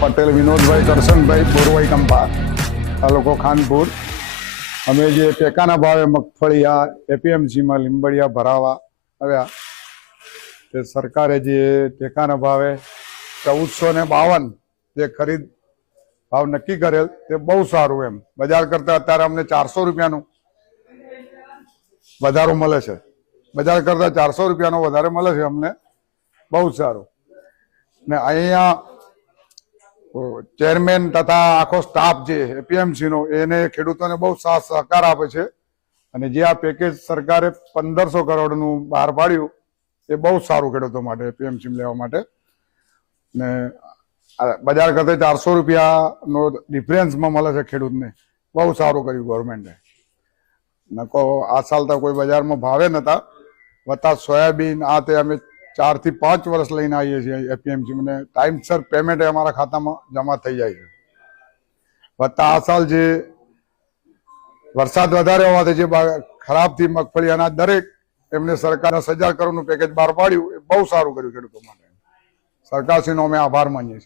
પટેલ, વિનોદભાઈ કરશનભાઈ બોરવાઈ કંપા. તાલુકો ખાનપુર. અમે જે ટેકાના ભાવે મગફળી આ એપીએમસીમાં લીંબડિયા ભરાવા આવ્યા. તે સરકારે જે ટેકાના ભાવે ચૌદસો ને બાવન જે ખરીદ ભાવ નક્કી કરેલ, તે બહુ સારું એમ. બજાર કરતા અત્યારે અમને ચારસો રૂપિયાનું વધારો મળે છે. બજાર કરતા ચારસો રૂપિયાનો વધારે મળે છે અમને, બહુ સારું. ને અહીંયા ચેરમેન તથા આખો સ્ટાફ જે એપીએમસી નો એને ખેડૂતોને બહુ સાથ સહકાર આપે છે. અને જે આ પેકેજ સરકારે પંદરસો કરોડનું બહાર પાડ્યું એ બહુ સારું ખેડૂતો માટે એપીએમસી લેવા માટે. ને બજાર કરતા ચારસો રૂપિયાનો ડિફરન્સમાં મળે છે ખેડૂતને. બહુ સારું કર્યું ગવર્મેન્ટે નકો આ સાલ તો કોઈ બજારમાં ભાવે નતા. વત્તા સોયાબીન, આ તે અમે ચારથી પાંચ વર્ષ લઈને આવીએ છીએ એપીએમસી મને ટાઈમસર પેમેન્ટ અમારા ખાતામાં જમા થઈ જાય છે. વત્તા આ સાલ જે વરસાદ વધારે હોવાથી જે ખરાબથી મગફળી અનાજ દરેક એમને સરકારના સજા કરવાનું પેકેજ બહાર પાડ્યું, એ બહુ સારું કર્યું ખેડૂતો માટે. સરકારશ્રીનો અમે આભાર માનીએ છીએ.